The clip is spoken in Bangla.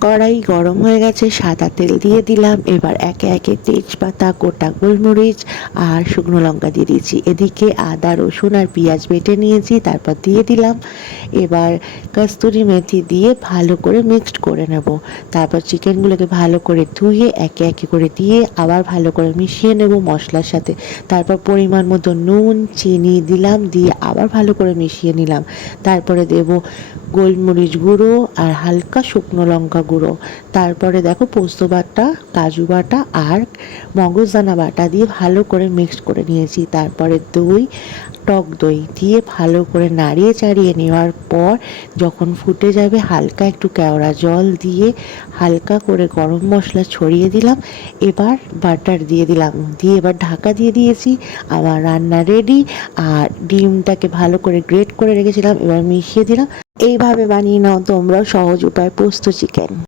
কড়াই গরম হয়ে গেছে, সাদা তেল দিয়ে দিলাম। এবার একে একে তেজপাতা, গোটা গোলমরিচ আর শুকনো লঙ্কা দিয়ে দিয়েছি। এদিকে আদা, রসুন আর পেঁয়াজ বেটে নিয়েছি, তারপর দিয়ে দিলাম। এবার কস্তুরি মেথি দিয়ে ভালো করে মিক্সড করে নেব। তারপর চিকেনগুলোকে ভালো করে ধুয়ে একে একে করে দিয়ে আবার ভালো করে মিশিয়ে নেব মশলার সাথে। তারপর পরিমাণ মতো নুন, চিনি দিলাম, দিয়ে আবার ভালো করে মিশিয়ে নিলাম। তারপরে দেব গোলমরিচ গুঁড়ো আর হালকা শুকনো লঙ্কা গুঁড়ো। তারপরে দেখো পোস্ত বাটা, কাজু বাটা আর মগজদানা বাটা দিয়ে ভালো করে মিক্সড করে নিয়েছি। তারপরে দই, টক দই দিয়ে ভালো করে নাড়িয়ে চাড়িয়ে নেওয়ার পর যখন ফুটে যাবে হালকা একটু কেওড়া জল দিয়ে হালকা করে গরম মশলা ছড়িয়ে দিলাম। এবার বাটার দিয়ে দিলাম, দিয়ে এবার ঢাকা দিয়ে দিয়েছি। আমার রান্না রেডি। আর ডিমটাকে ভালো করে গ্রেট করে রেখেছিলাম, এবার মিশিয়ে দিলাম। এইভাবে বানিয়ে নাও তোমরাও সহজ উপায় পোস্ত চিকেন।